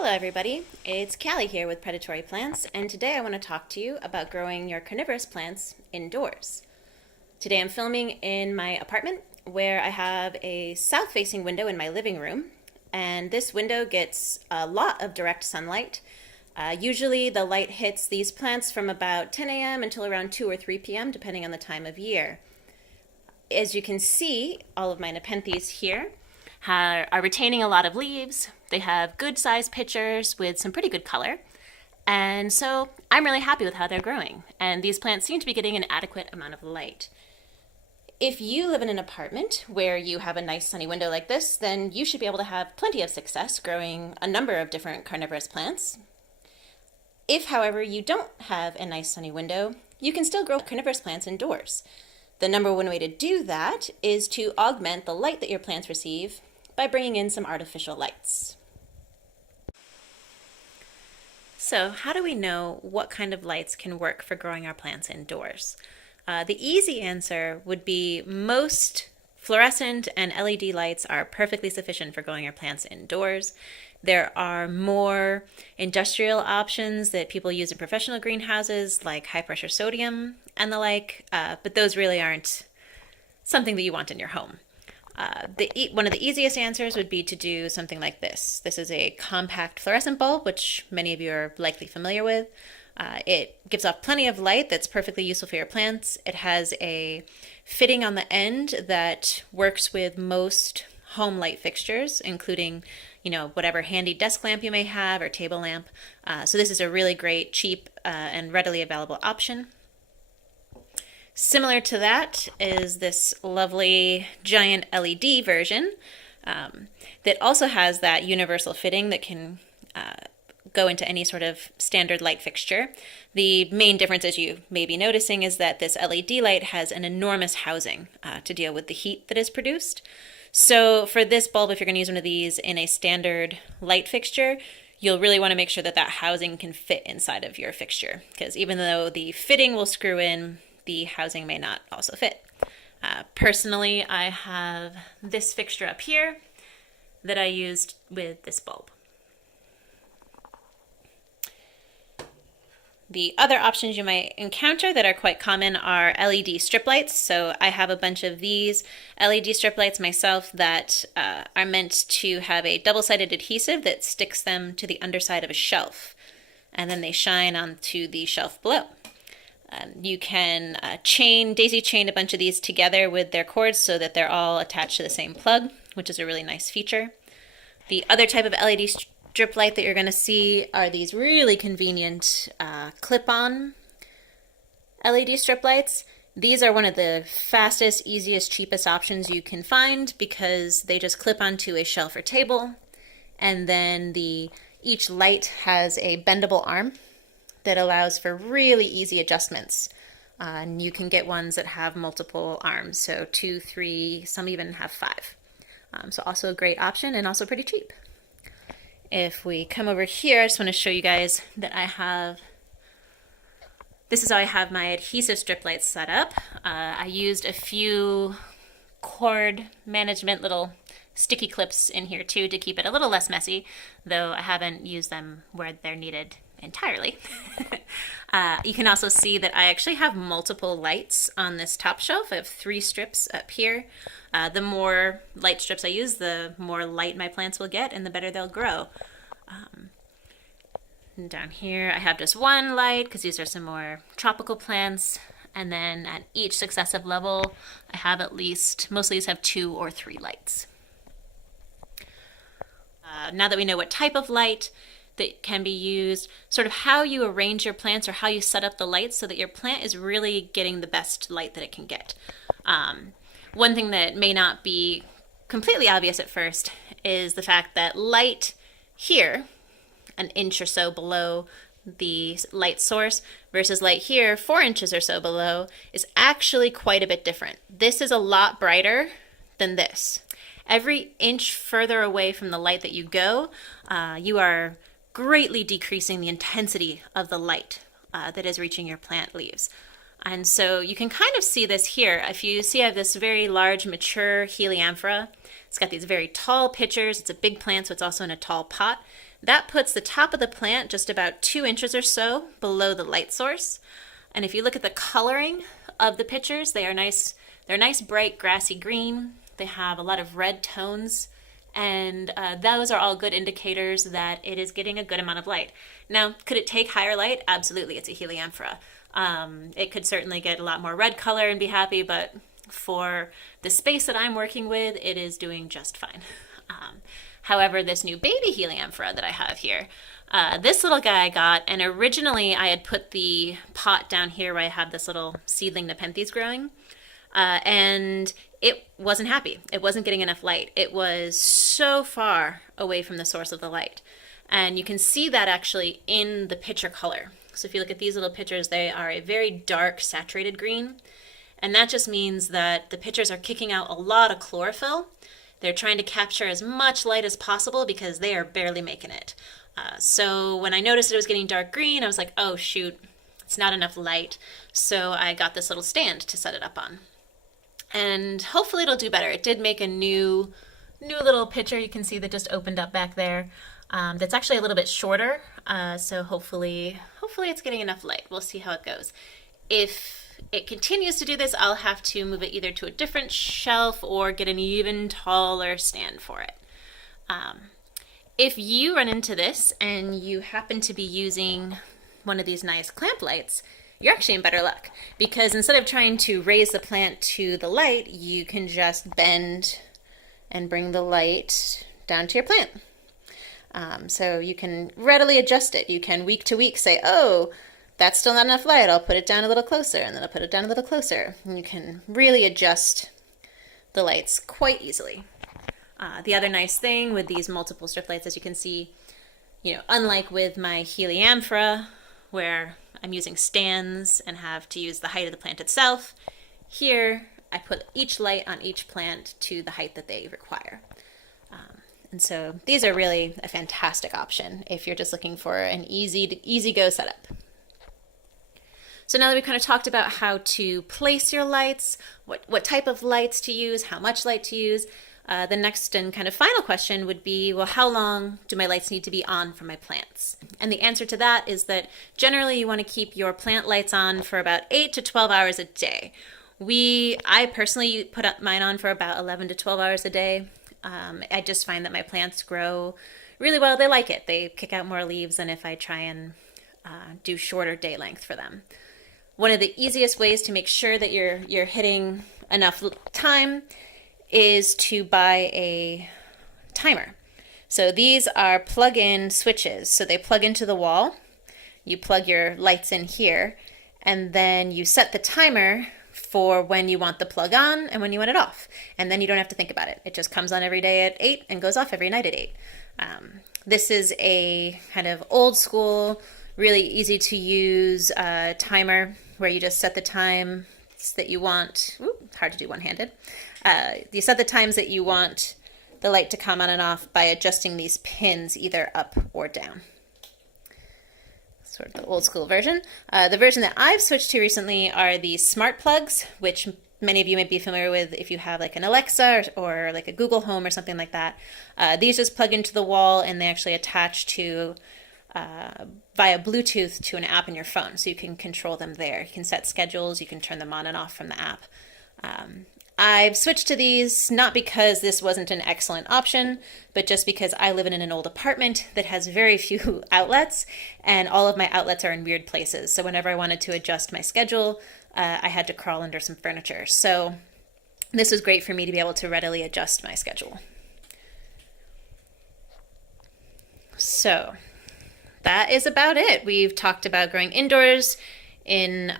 Hello everybody, it's Callie here with Predatory Plants, and today I want to talk to you about growing your carnivorous plants indoors. Today I'm filming in my apartment where I have a south-facing window in my living room, and this window gets a lot of direct sunlight. Usually the light hits these plants from about 10 a.m. until around 2 or 3 p.m. depending on the time of year. As you can see, all of my Nepenthes here are retaining a lot of leaves. They have good sized pitchers with some pretty good color. And so I'm really happy with how they're growing. And these plants seem to be getting an adequate amount of light. If you live in an apartment where you have a nice sunny window like this, then you should be able to have plenty of success growing a number of different carnivorous plants. If, however, you don't have a nice sunny window, you can still grow carnivorous plants indoors. The number one way to do that is to augment the light that your plants receive by bringing in some artificial lights. So how do we know what kind of lights can work for growing our plants indoors? The easy answer would be most fluorescent and LED lights are perfectly sufficient for growing your plants indoors. There are more industrial options that people use in professional greenhouses like high pressure sodium and the like, but those really aren't something that you want in your home. One of the easiest answers would be to do something like this. This is a compact fluorescent bulb, which many of you are likely familiar with. It gives off plenty of light that's perfectly useful for your plants. It has a fitting on the end that works with most home light fixtures, including whatever handy desk lamp you may have or table lamp. So this is a really great, cheap, and readily available option. Similar to that is this lovely giant LED version that also has that universal fitting that can go into any sort of standard light fixture. The main difference, as you may be noticing, is that this LED light has an enormous housing to deal with the heat that is produced. So for this bulb, if you're going to use one of these in a standard light fixture, you'll really want to make sure that that housing can fit inside of your fixture, because even though the fitting will screw in, the housing may not also fit. Personally, I have this fixture up here that I used with this bulb. The other options you might encounter that are quite common are LED strip lights. So I have a bunch of these LED strip lights myself that are meant to have a double-sided adhesive that sticks them to the underside of a shelf, and then they shine onto the shelf below. You can daisy chain a bunch of these together with their cords so that they're all attached to the same plug, which is a really nice feature. The other type of LED strip light that you're going to see are these really convenient clip-on LED strip lights. These are one of the fastest, easiest, cheapest options you can find because they just clip onto a shelf or table, and then each light has a bendable arm that allows for really easy adjustments. And you can get ones that have multiple arms, so 2, 3, some even have 5. So also a great option and also pretty cheap. If we come over here, I just want to show you guys that this is how I have my adhesive strip lights set up. I used a few cord management little sticky clips in here too to keep it a little less messy, though I haven't used them where they're needed entirely. You can also see that I actually have multiple lights on this top shelf. I have 3 strips up here. The more light strips I use, the more light my plants will get and the better they'll grow. And down here I have just 1 light because these are some more tropical plants, and then at each successive level I have most of these have 2 or 3 lights. Now that we know what type of light that can be used, sort of how you arrange your plants or how you set up the lights so that your plant is really getting the best light that it can get. One thing that may not be completely obvious at first is the fact that light here, an inch or so below the light source, versus light here, 4 inches or so below, is actually quite a bit different. This is a lot brighter than this. Every inch further away from the light that you go, you are greatly decreasing the intensity of the light that is reaching your plant leaves. And so you can kind of see this here. If you see I have this very large mature helianthera, it's got these very tall pitchers. It's a big plant, so it's also in a tall pot. That puts the top of the plant just about 2 inches or so below the light source. And if you look at the coloring of the pictures, they're nice bright grassy green. They have a lot of red tones, and those are all good indicators that it is getting a good amount of light. Now, could it take higher light? Absolutely, it's a helianthera. It could certainly get a lot more red color and be happy, but for the space that I'm working with, it is doing just fine. However, this new baby helianthera that I have here, this little guy I got, and originally I had put the pot down here where I have this little seedling Nepenthes growing, and it wasn't happy. It wasn't getting enough light. It was so far away from the source of the light. And you can see that actually in the picture color. So if you look at these little pictures, they are a very dark saturated green. And that just means that the pictures are kicking out a lot of chlorophyll. They're trying to capture as much light as possible because they are barely making it. So when I noticed it was getting dark green, I was like, oh shoot, it's not enough light. So I got this little stand to set it up on. And hopefully it'll do better. It did make a new little picture you can see that just opened up back there. That's actually a little bit shorter. So hopefully it's getting enough light. We'll see how it goes. If it continues to do this, I'll have to move it either to a different shelf or get an even taller stand for it. If you run into this and you happen to be using one of these nice clamp lights, you're actually in better luck, because instead of trying to raise the plant to the light, you can just bend and bring the light down to your plant. So you can readily adjust it. You can week to week say, oh, that's still not enough light, I'll put it down a little closer, and then I'll put it down a little closer. And you can really adjust the lights quite easily. The other nice thing with these multiple strip lights, as you can see, unlike with my helianthera, where I'm using stands and have to use the height of the plant itself, here I put each light on each plant to the height that they require. And so these are really a fantastic option if you're just looking for an easy go setup. So now that we've kind of talked about how to place your lights, what type of lights to use, how much light to use, the next and kind of final question would be, well, how long do my lights need to be on for my plants? And the answer to that is that generally you want to keep your plant lights on for about 8 to 12 hours a day. I personally put up mine on for about 11 to 12 hours a day. I just find that my plants grow really well. They like it. They kick out more leaves than if I try and do shorter day length for them. One of the easiest ways to make sure that you're hitting enough time is to buy a timer. So these are plug-in switches. So they plug into the wall. You plug your lights in here, and then you set the timer for when you want the plug on and when you want it off. And then you don't have to think about it. It just comes on every day at 8 and goes off every night at 8. This is a kind of old school, really easy to use timer where you just set the times that you want. Hard to do one-handed. You set the times that you want the light to come on and off by adjusting these pins either up or down. Sort of the old school version. The version that I've switched to recently are these smart plugs, which many of you might be familiar with if you have like an Alexa or like a Google Home or something like that. These just plug into the wall and they actually attach to via Bluetooth to an app in your phone, so you can control them there. You can set schedules, you can turn them on and off from the app. I've switched to these not because this wasn't an excellent option, but just because I live in an old apartment that has very few outlets, and all of my outlets are in weird places. So whenever I wanted to adjust my schedule, I had to crawl under some furniture. So this was great for me to be able to readily adjust my schedule. So that is about it. We've talked about growing indoors in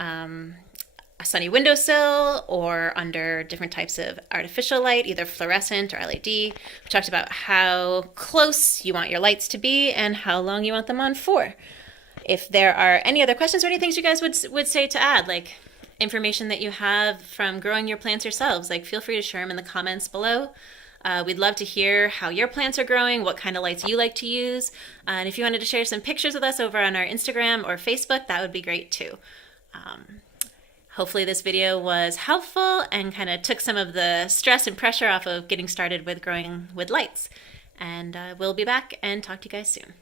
a sunny windowsill or under different types of artificial light, either fluorescent or LED. We talked about how close you want your lights to be and how long you want them on for. If there are any other questions or any things you guys would say to add, like information that you have from growing your plants yourselves, like feel free to share them in the comments below. We'd love to hear how your plants are growing, what kind of lights you like to use. And if you wanted to share some pictures with us over on our Instagram or Facebook, that would be great too. Hopefully this video was helpful and kind of took some of the stress and pressure off of getting started with growing with lights. And we'll be back and talk to you guys soon.